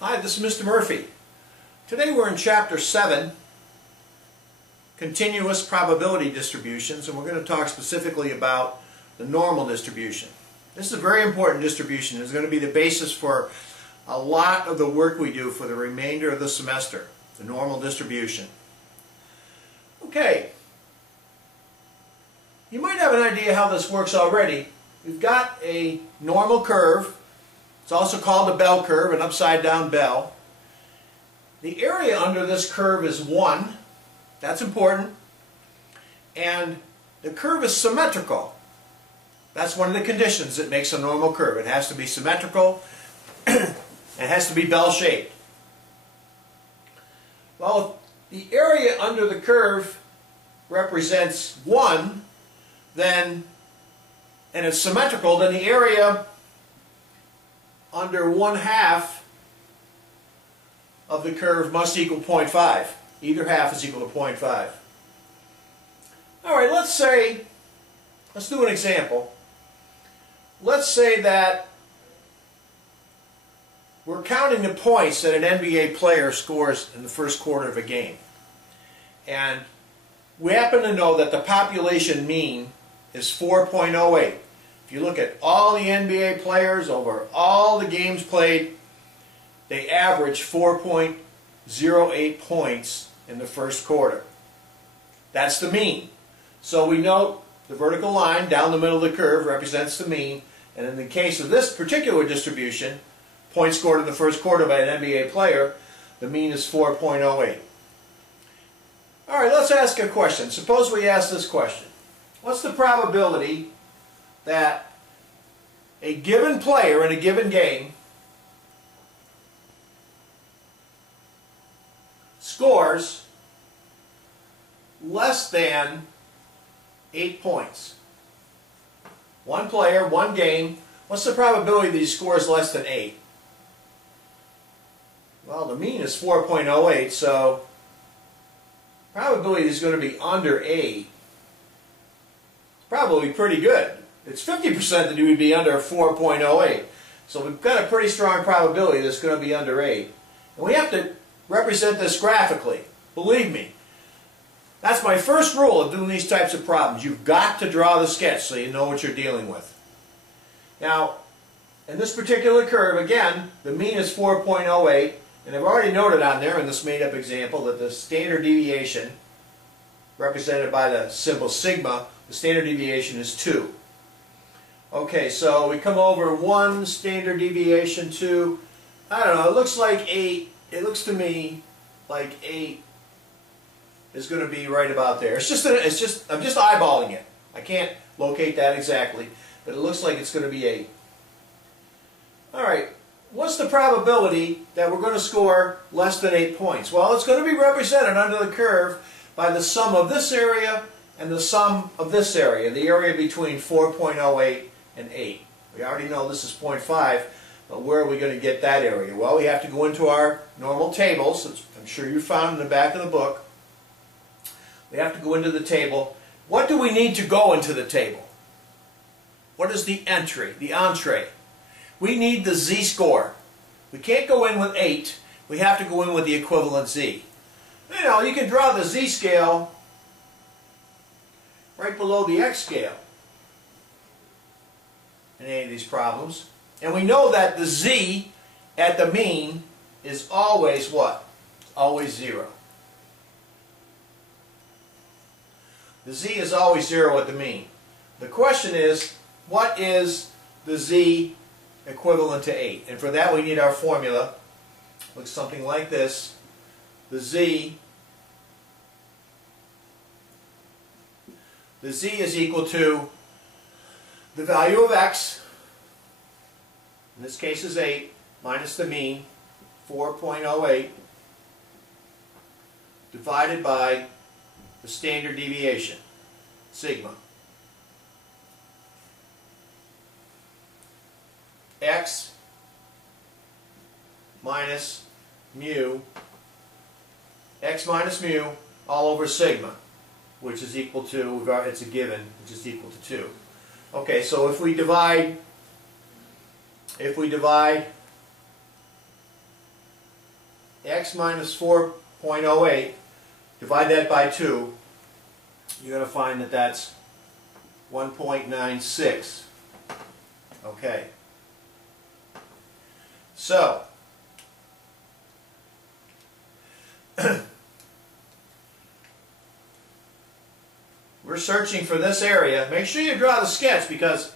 Hi, this is Mr. Murphy. Today we're in Chapter 7, Continuous Probability Distributions, and we're going to talk specifically about the normal distribution. This is a very important distribution. It's going to be the basis for a lot of the work we do for the remainder of the semester, the normal distribution. Okay, you might have an idea how this works already. We've got a normal curve. It's also called a bell curve, an upside down bell. The area under this curve is 1. That's important. And the curve is symmetrical. That's one of the conditions that makes a normal curve. It has to be symmetrical. It has to be bell-shaped. Well, if the area under the curve represents 1, and it's symmetrical, then the area under 1/2 of the curve must equal 0.5. Either half is equal to 0.5. Alright, let's do an example. Let's say that we're counting the points that an NBA player scores in the first quarter of a game. And we happen to know that the population mean is 4.08. If you look at all the NBA players over all the games played, they average 4.08 points in the first quarter. That's the mean. So we note the vertical line down the middle of the curve represents the mean, and in the case of this particular distribution, points scored in the first quarter by an NBA player, the mean is 4.08. Alright, let's ask a question. Suppose we ask this question. What's the probability that a given player in a given game scores less than 8 points? One player, one game, what's the probability that he scores less than 8? Well, the mean is 4.08, so probability is going to be under 8. Probably pretty good. It's 50% that he would be under 4.08. So we've got a pretty strong probability that it's going to be under 8. And we have to represent this graphically. Believe me. That's my first rule of doing these types of problems. You've got to draw the sketch so you know what you're dealing with. Now, in this particular curve, again, the mean is 4.08. And I've already noted on there in this made-up example that the standard deviation, represented by the symbol sigma, the standard deviation is 2. Okay, so we come over 1 standard deviation, 2. I don't know, it looks like 8. It looks to me like 8 is going to be right about there. I'm just eyeballing it. I can't locate that exactly, but it looks like it's going to be 8. Alright, what's the probability that we're going to score less than 8 points? Well, it's going to be represented under the curve by the sum of this area and the sum of this area, the area between 4.08 and 8. We already know this is 0.5, but where are we going to get that area? Well, we have to go into our normal tables, which I'm sure you found in the back of the book. We have to go into the table. What do we need to go into the table? What is the entry, the entree? We need the z-score. We can't go in with 8. We have to go in with the equivalent z. You know, you can draw the z-scale right below the x-scale in any of these problems. And we know that the z at the mean is always what? Always 0. The z is always 0 at the mean. The question is, what is the z equivalent to 8? And for that we need our formula. Looks something like this. The z is equal to the value of x, in this case is 8, minus the mean, 4.08, divided by the standard deviation, sigma. X minus mu, x minus mu, all over sigma, which is equal to, it's a given, which is equal to 2. Okay, so if we divide x minus 4.08, divide that by 2, you're going to find that that's 1.96. Okay. So, we're searching for this area. Make sure you draw the sketch, because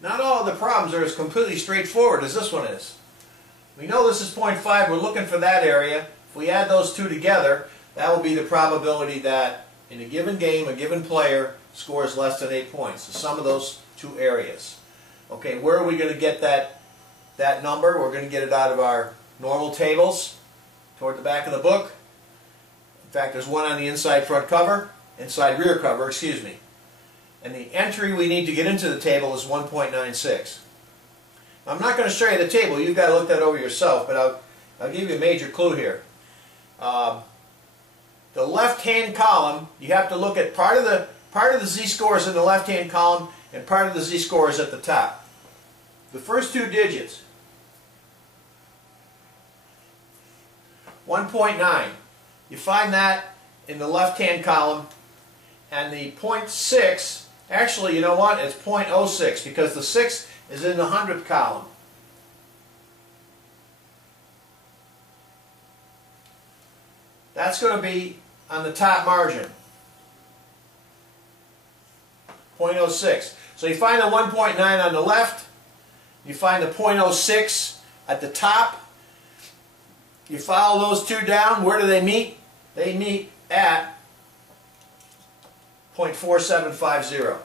not all of the problems are as completely straightforward as this one is. We know this is 0.5. We're looking for that area. If we add those two together, that will be the probability that in a given game, a given player scores less than 8 points. The sum of those two areas. Okay, where are we going to get that number? We're going to get it out of our normal tables toward the back of the book. In fact, there's one on the inside front cover, inside rear cover, excuse me. And the entry we need to get into the table is 1.96. I'm not going to show you the table. You've got to look that over yourself, but I'll give you a major clue here. The left-hand column, you have to look at part of the z-scores in the left-hand column and part of the z-scores at the top. The first two digits, 1.9. You find that in the left-hand column, and the 0.6, actually, you know what? It's 0.06, because the 6 is in the hundredth column. That's going to be on the top margin, 0.06. So you find the 1.9 on the left, you find the 0.06 at the top, you follow those two down. Where do they meet? They meet at 0.4750.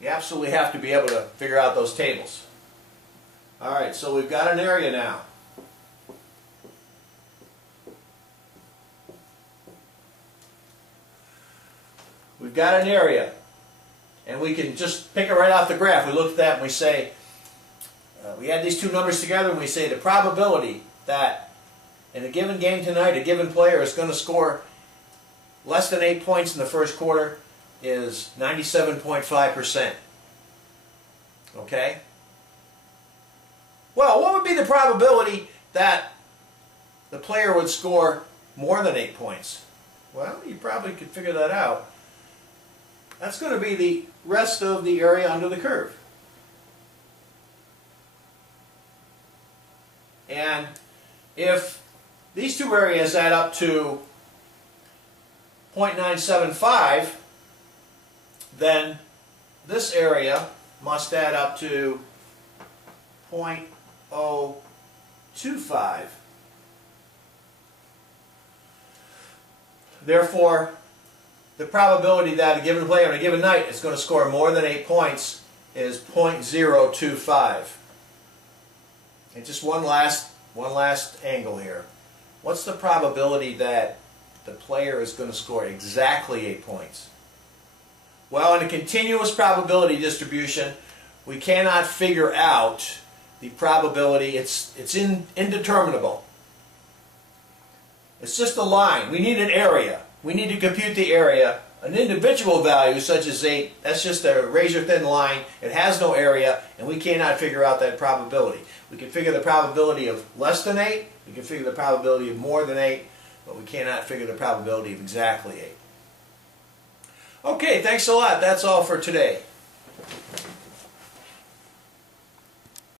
You absolutely have to be able to figure out those tables. Alright, so we've got an area now. We've got an area, and we can just pick it right off the graph. We look at that and we say, we add these two numbers together and we say the probability that in a given game tonight a given player is going to score less than 8 points in the first quarter is 97.5%. Okay? Well, what would be the probability that the player would score more than 8 points? Well, you probably could figure that out. That's going to be the rest of the area under the curve. And if these two areas add up to 0.975, then this area must add up to 0.025. Therefore, the probability that a given player on a given night is going to score more than 8 points is 0.025. And just one last angle here. What's the probability that the player is going to score exactly 8 points? Well, in a continuous probability distribution, we cannot figure out the probability. It's indeterminable. It's just a line. We need an area. We need to compute the area. An individual value such as 8, that's just a razor-thin line. It has no area, and we cannot figure out that probability. We can figure the probability of less than 8. We can figure the probability of more than 8, but we cannot figure the probability of exactly 8. Okay, thanks a lot. That's all for today.